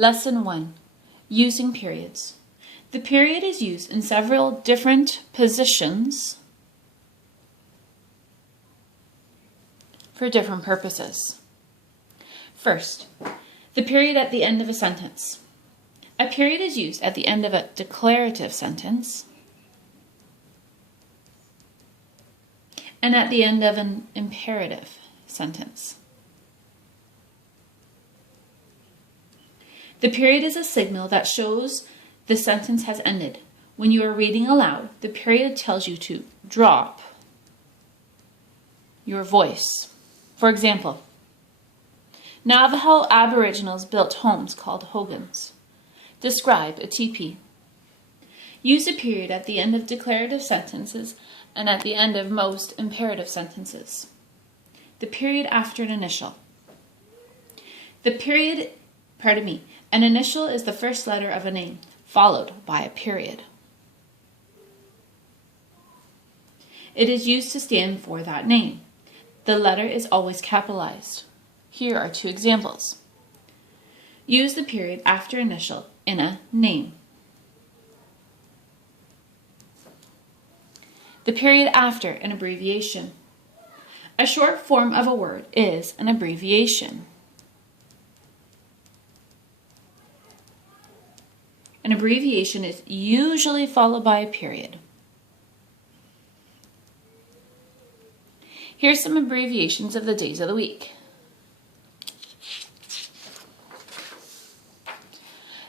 Lesson 1. Using periods. The period is used in several different positions for different purposes. First, the period at the end of a sentence. A period is used at the end of a declarative sentence and at the end of an imperative sentence. The period is a signal that shows the sentence has ended. When you are reading aloud, the period tells you to drop your voice. For example, Navajo Aboriginals built homes called hogans. Describe a teepee. Use a period at the end of declarative sentences and at the end of most imperative sentences. The period after an initial. An initial is the first letter of a name, followed by a period. It is used to stand for that name. The letter is always capitalized. Here are two examples. Use the period after initial in a name. The period after an abbreviation. A short form of a word is an abbreviation. An abbreviation is usually followed by a period. Here's some abbreviations of the days of the week.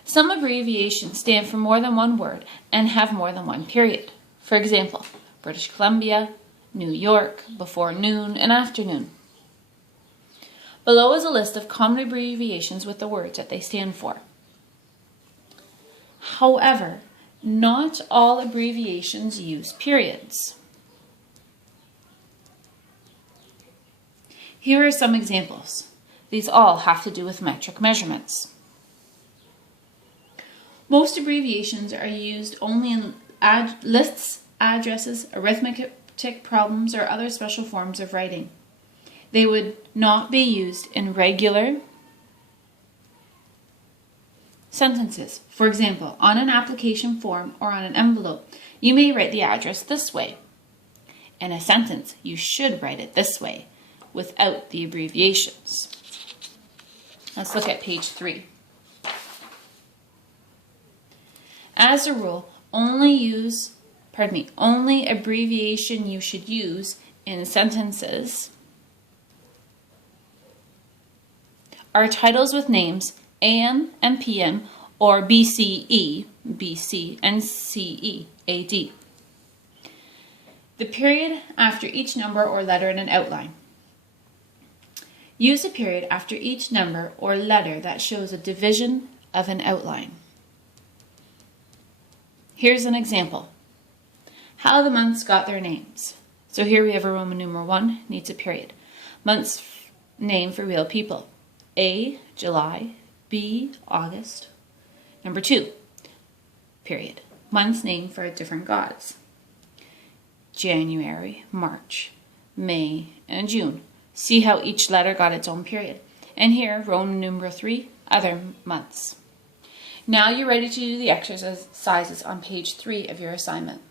Some abbreviations stand for more than one word and have more than one period. For example, British Columbia, New York, before noon and afternoon. Below is a list of common abbreviations with the words that they stand for. However, not all abbreviations use periods. Here are some examples. These all have to do with metric measurements. Most abbreviations are used only in lists, addresses, arithmetic problems, or other special forms of writing. They would not be used in regular sentences. For example, on an application form or on an envelope, you may write the address this way. In a sentence, you should write it this way, without the abbreviations. Let's look at page 3. As a rule, only abbreviation you should use in sentences are titles with names AM and PM, or BCE, BC, and CE, AD. The period after each number or letter in an outline. Use a period after each number or letter that shows a division of an outline. Here's an example. How the months got their names. So here we have a Roman numeral 1, needs a period. Month's name for real people. A, July. B, August. Number 2, period. Month's name for different gods. January, March, May, and June. See how each letter got its own period. And here, Roman numeral 3, other months. Now you're ready to do the exercises on page 3 of your assignment.